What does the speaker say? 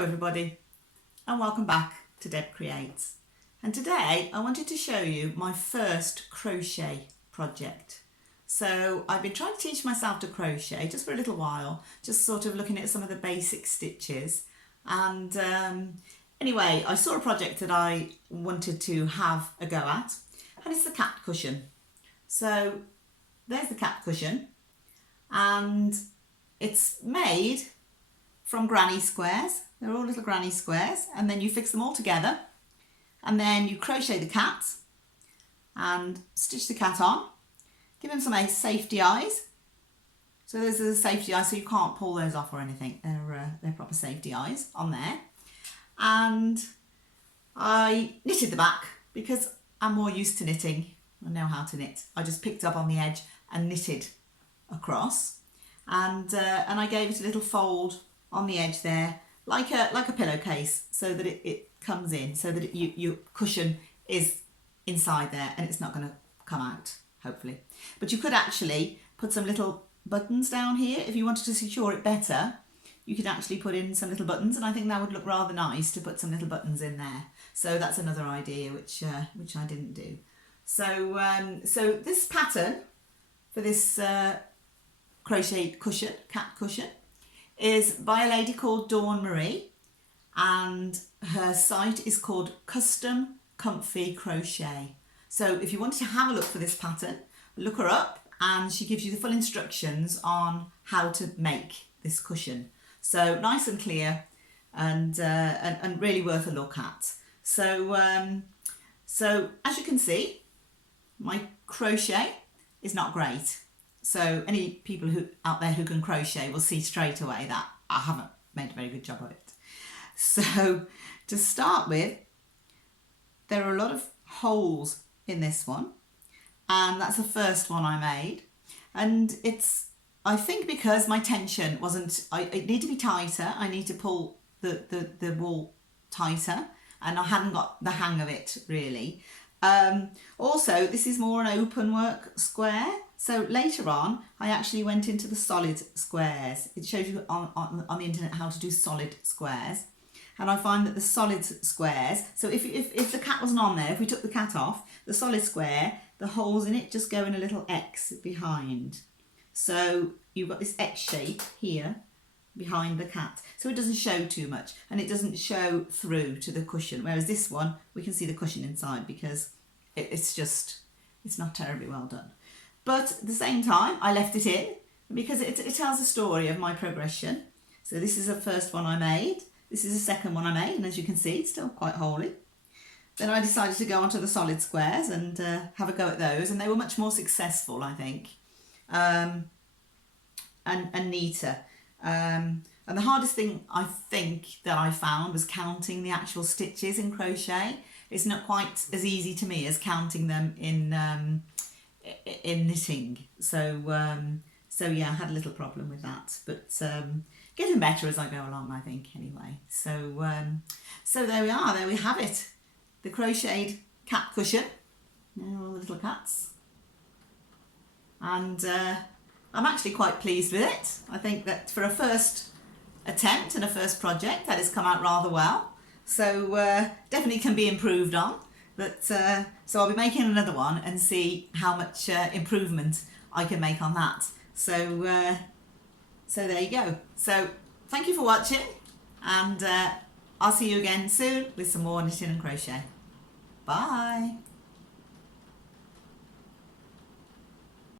Hello everybody and welcome back to Deb Creates, and today I wanted to show you my first crochet project. So I've been trying to teach myself to crochet just for a little while, just sort of looking at some of the basic stitches, and anyway I saw a project that I wanted to have a go at, and it's the cat cushion. So there's the cat cushion, and it's made from granny squares. They're all little granny squares, and then you fix them all together, and then you crochet the cat and stitch the cat on. Give him some safety eyes. So those are the safety eyes, so you can't pull those off or anything. They're proper safety eyes on there. And I knitted the back because I'm more used to knitting. I know how to knit. I just picked up on the edge and knitted across, and I gave it a little fold on the edge there, like a pillowcase, so that it comes in, so that your cushion is inside there and it's not going to come out, hopefully. But you could actually put some little buttons down here if you wanted to secure it better. You could actually put in some little buttons, and I think that would look rather nice to put some little buttons in there. So that's another idea which I didn't do. So so this pattern for this crochet cushion, cat cushion, is by a lady called Dawn Marie, and her site is called Custom Comfy Crochet. So if you wanted to have a look for this pattern, look her up, and she gives you the full instructions on how to make this cushion. So nice and clear, and really worth a look at. So so as you can see, my crochet is not great. So any people out there who can crochet will see straight away that I haven't made a very good job of it. So to start with, there are a lot of holes in this one, and that's the first one I made. And it's, I think, because my tension wasn't, it needed to be tighter. I need to pull the wool tighter, and I hadn't got the hang of it really. Also, this is more an open work square. So later on, I actually went into the solid squares. It shows you on the internet how to do solid squares. And I find that the solid squares, so if the cat wasn't on there, if we took the cat off, the solid square, the holes in it just go in a little X behind. So you've got this X shape here behind the cat. So it doesn't show too much, and it doesn't show through to the cushion. Whereas this one, we can see the cushion inside because it's not terribly well done. But at the same time, I left it in because it tells a story of my progression. So this is the first one I made. This is the second one I made, and as you can see, it's still quite holy. Then I decided to go onto the solid squares and have a go at those, and they were much more successful, I think, and neater. And the hardest thing I think that I found was counting the actual stitches in crochet. It's not quite as easy to me as counting them in knitting. So so yeah, I had a little problem with that, but getting better as I go along, I think, anyway. So so there we are, there we have it, the crocheted cat cushion. There are all the little cats, and I'm actually quite pleased with it. I think that for a first attempt and a first project, that has come out rather well. So definitely can be improved on. But so I'll be making another one and see how much improvement I can make on that. So so there you go. So thank you for watching, and I'll see you again soon with some more knitting and crochet. Bye.